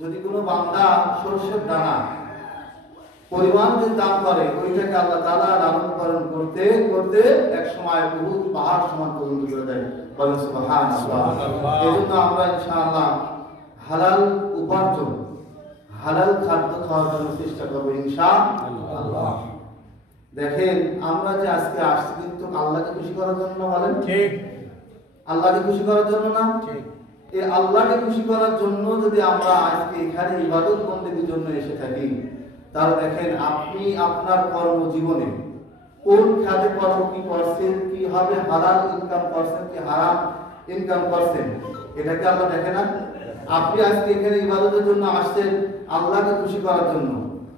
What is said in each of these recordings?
যদি কোনো বান্দা সরষের দানা পরিমাণ যদি দান করে, ওইটাকে আল্লাহ তাআলা লালন পালন করতে করতে এক সময় বহুত পাহাড় সমান পর্যন্ত করে দেয়। বলেন সুবহানাল্লাহ। এজন্য আমরা ইনশাআল্লাহ হালাল উপার্জন, হালাল খাদ্য খাওয়ার জন্য চেষ্টা করবো ইনশাআল্লাহ। দেখেন আমরা যে আজকে আসছি কিন্তু আল্লাহকে খুশি করার জন্য, বলেন ঠিক? আল্লাহকে খুশি করার জন্য না? ঠিক। এই আল্লাহকে খুশি করার জন্য যদি আমরা আজকে এখানে ইবাদত বন্দেগীর জন্য এসে থাকি, তাহলে দেখেন আপনি আপনার কর্মজীবনে কোন খাতে কর্ম কি করছেন, কিভাবে হালাল ইনকাম করছেন কি হারাম ইনকাম করছেন, এটাকে আল্লাহ দেখে না? আপনি আজকে এখানে ইবাদতের জন্য আসছেন আল্লাহকে খুশি করার জন্য,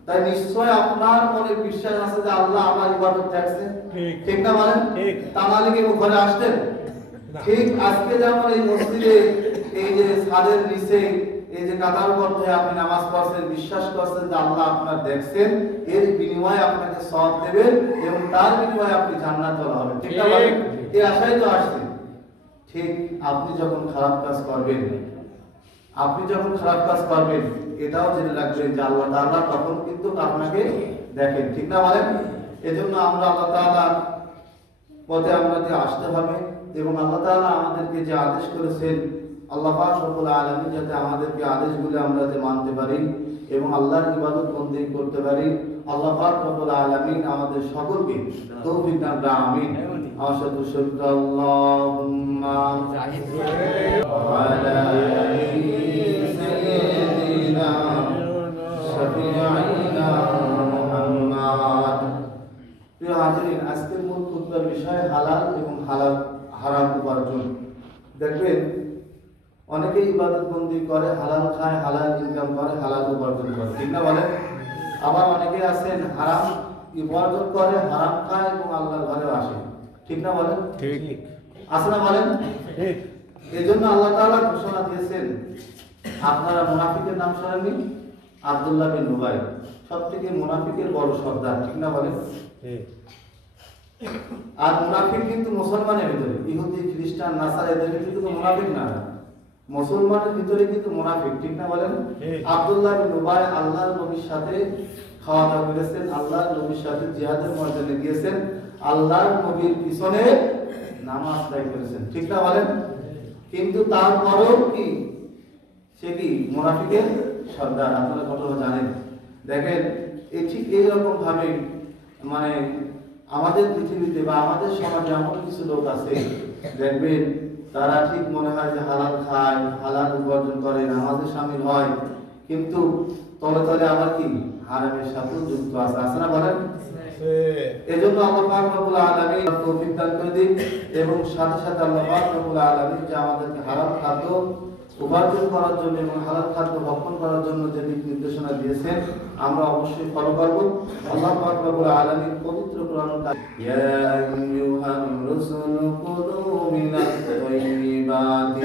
তাই নিশ্চয় আপনার মনে বিশ্বাস আছে যে আল্লাহ আমার ইবাদত দেখছে, ঠিক না? বলেন ঠিক। তা নাহলে কি ঘরে আসতেন? ঠিক আজকে যেমন এই মসজিদে এই যে ছাদের নিচে এই যে কাতারবদ্ধ হয়ে আপনি নামাজ পড়ছেন, বিশ্বাস করছেন যে আল্লাহ আপনার দেখছেন, এর বিনিময়ে আপনাকে সওয়াব দেবেন এবং তার বিনিময়ে আপনি জান্নাতে হবেন, ঠিক না? বলেন এই আশাই তো আসছে। ঠিক আপনি যখন খারাপ কাজ করবেন, এটাও জেনে রাখবেন যে আল্লাহ তাআলা তখন কিন্তু আপনাকে দেখেন, ঠিক না? বলেন এজন্য আমরা আল্লাহ তাআলার পথে আমাদের আসতে হবে এবং আল্লাহ তাআলা আমাদেরকে যে আদেশ করেছেন, আল্লাহ পাক রব্বুল আলামিন যাতে আমাদেরকে আদেশগুলো আমরা যাতে মানতে পারি এবং আল্লাহর ইবাদত বন্দেগী করতে পারি, আল্লাহ পাক রব্বুল আলামিন আমাদের সকলকে তৌফিক দান করুন। আমিন। আশহাদু আল্লাহুম্মা ওয়া আলা সাইয়্যিদিনা শাফিঈনা মুহাম্মদ। প্রিয় হাজিরিন, আজকের মূল খুতবার বিষয় হালাল এবং হারাম উপার্জন। দেখবেন অনেকেই ইবাদত বন্দি করে, হালাল খায়, হালাল ইনকাম করে, হালাল উপার্জন করে, ঠিক না? বলেন আবার অনেকে আছেন হারাম উপার্জন করে, হারাম খায় এবং আল্লাহর ঘরেও আসে, ঠিক না? বলেন ঠিক আছে না? বলেন ঠিক। এজন্য আল্লাহ তাআলা ঘোষণা দিয়েছেন, আপনারা মুনাফিকের নাম শোনেননি? আব্দুল্লাহ বিন উবাই সবথেকে মুনাফিকের বড় সর্দার, ঠিক না? বলেন ঠিক। আর মুনাফিক কিন্তু মুসলমানের ভিতরে, ইহুদি খ্রিস্টান নাসারা এদের কিন্তু মুনাফিক না, মুসলমানের ভিতরে কিন্তু মুনাফিক, ঠিক না? বলেন আব্দুল্লাহ বিন উবাই আল্লাহর নবীর সাথে খাওয়া দাওয়া করেছেন, আল্লাহর নবীর সাথে জিহাদের ময়দানে গিয়েছেন, আল্লাহর নবীর পিছনে নামাজ আদায় করেছেন, ঠিক না? বলেন কিন্তু তারপরেও কি সে কি মুনাফিকের সর্দার? আপনারা ঘটনা জানেন। দেখেন এই ঠিক এইরকম ভাবে মানে আমাদের পৃথিবীতে বা আমাদের সমাজে এমন কিছু লোক আছে, দেখবেন তারা ঠিক মনে হয় যে হালাল খায়, হালাল উপার্জন করে, নামাজে শামিল হয়, কিন্তু তলে তলে আবার কি হারামের সাথেও যুক্ত আছে, আছে না? বলেন এজন্য আল্লাহ পাক রব্বুল আলামিন তৌফিক দান করে দিন এবং সাথে সাথে আল্লাহ পাক রব্বুল আলামিন যে আমাদেরকে হালাল খাদ্য উপার্জন করার জন্য এবং হালাল খাদ্য ভক্ষণ করার জন্য যে দিক নির্দেশনা দিয়েছেন আমরা অবশ্যই ফলো করব। আল্লাহ পাক রব্বুল আলামিন পবিত্র কোরআন ইয়া আইয়ুহার রাসূল কুলু মিনাত তাইয়্যিবাতি